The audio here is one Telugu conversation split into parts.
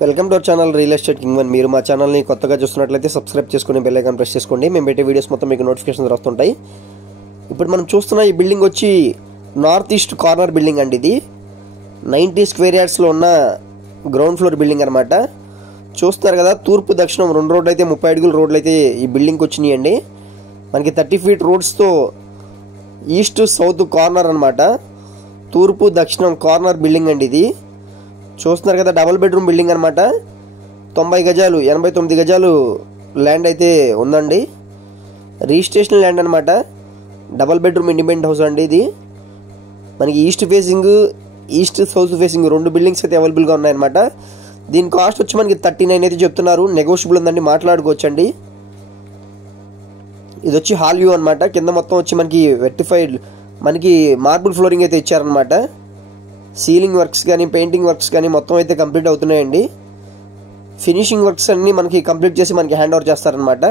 Welcome to our channel real estate king one. మీరు మా ఛానల్ని కొత్తగా చూస్తున్నట్లయితే సబ్స్క్రైబ్ చేసుకుని బెల్ ఐకాన్ ప్రెస్ చేసుకోండి. మేము పెట్టే వీడియోస్ మొత్తం మీకు నోటిఫికేషన్స్ వస్తుంటాయి. ఇప్పుడు మనం చూస్తున్న ఈ బిల్డింగ్ వచ్చి నార్త్ ఈస్ట్ కార్నర్ బిల్డింగ్ అండి. ఇది 90 స్క్వేర్ యార్డ్స్లో ఉన్న గ్రౌండ్ ఫ్లోర్ బిల్డింగ్ అనమాట. చూస్తున్నారు కదా, తూర్పు దక్షిణం 2 రోడ్లు అయితే 30 అడుగుల రోడ్లు అయితే ఈ బిల్డింగ్కి వచ్చినాయండి. మనకి 30 ఫీట్ రోడ్స్తో ఈస్ట్ సౌత్ కార్నర్ అనమాట. తూర్పు దక్షిణం కార్నర్ బిల్డింగ్ అండి ఇది. చూస్తున్నారు కదా, డబుల్ బెడ్రూమ్ బిల్డింగ్ అనమాట. 90 గజాలు 89 గజాలు ల్యాండ్ అయితే ఉందండి. రిజిస్ట్రేషన్ ల్యాండ్ అనమాట. డబుల్ బెడ్రూమ్ ఇండిపెండెంట్ హౌస్ అండి ఇది. మనకి east facing, east south facing 2 buildings అయితే అవైలబుల్గా ఉన్నాయన్నమాట. దీని కాస్ట్ వచ్చి మనకి 39 అయితే చెప్తున్నారు. నెగోషియబుల్ ఉందండి, మాట్లాడుకోవచ్చండి. ఇది వచ్చి హాల్ వ్యూ అనమాట. కింద మొత్తం వచ్చి మనకి వెర్టిఫైడ్ మనకి మార్బుల్ ఫ్లోరింగ్ అయితే ఇచ్చారనమాట. సీలింగ్ వర్క్స్ కానీ పెయింటింగ్ వర్క్స్ కానీ మొత్తం అయితే కంప్లీట్ అవుతున్నాయండి. ఫినిషింగ్ వర్క్స్ అన్నీ మనకి కంప్లీట్ చేసి మనకి హ్యాండ్ ఓవర్ చేస్తారనమాట.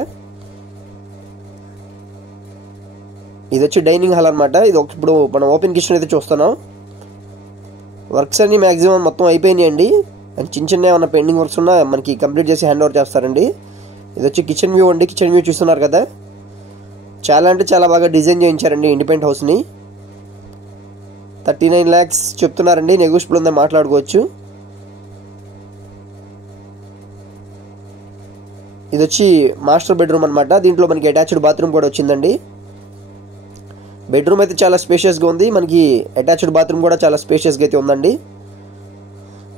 ఇది వచ్చి డైనింగ్ హాల్ అనమాట. ఇది ఇప్పుడు మనం ఓపెన్ కిచెన్ అయితే చూస్తున్నాం. వర్క్స్ అన్నీ మ్యాక్సిమం మొత్తం అయిపోయినాయండి. అండ్ చిన్న చిన్న ఏమన్నా పెండింగ్ వర్క్స్ ఉన్నా మనకి కంప్లీట్ చేసి హ్యాండ్ ఓవర్ చేస్తారండి. ఇది వచ్చి కిచెన్ వ్యూ అండి. కిచెన్ వ్యూ చూస్తున్నారు కదా, చాలా అంటే చాలా బాగా డిజైన్ చేయించారండి ఇండిపెండెంట్ హౌస్ని. 39 lakhs చెప్తున్నారండి. నెగోషియబుల్ ఉందని మాట్లాడుకోవచ్చు. ఇది వచ్చి మాస్టర్ బెడ్రూమ్ అనమాట. దీంట్లో మనకి అటాచ్డ్ బాత్రూమ్ కూడా వచ్చిందండి. బెడ్రూమ్ అయితే చాలా స్పేషియస్గా ఉంది. మనకి అటాచ్డ్ బాత్రూమ్ కూడా చాలా స్పేషియస్గా అయితే ఉందండి.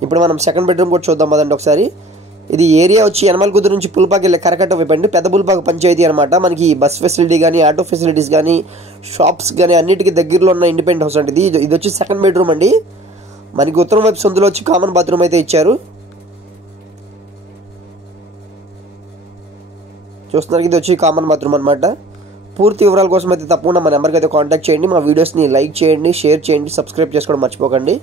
ఇప్పుడు మనం సెకండ్ బెడ్రూమ్ కూడా చూద్దాం పదండి ఒకసారి. ఇది ఏరియా వచ్చి యనమలకుదురు నుంచి పుల్పాకి వెళ్ళే కరకట్ట వైపు అండి. పెద్ద పుల్పాక పంచాయతీ అనమాట. మనకి బస్ ఫెసిలిటీ కానీ, ఆటో ఫెసిలిటీస్ కానీ, షాప్స్ కానీ అన్నిటికీ దగ్గరలో ఉన్న ఇండిపెండెంట్ హౌస్ అండి ఇది. ఇది వచ్చి సెకండ్ బెడ్రూమ్ అండి. మనకి ఉత్తరం వైపు సందులో వచ్చి కామన్ బాత్రూమ్ అయితే ఇచ్చారు. చూస్తున్నారు, ఇది వచ్చి కామన్ బాత్రూమ్ అనమాట. పూర్తి వివరాల కోసం అయితే తప్పకుండా మా నెంబర్కి అయితే కాంటాక్ట్ చేయండి. మా వీడియోస్ని లైక్ చేయండి, షేర్ చేయండి, సబ్స్క్రైబ్ చేసుకోవడం మర్చిపోకండి.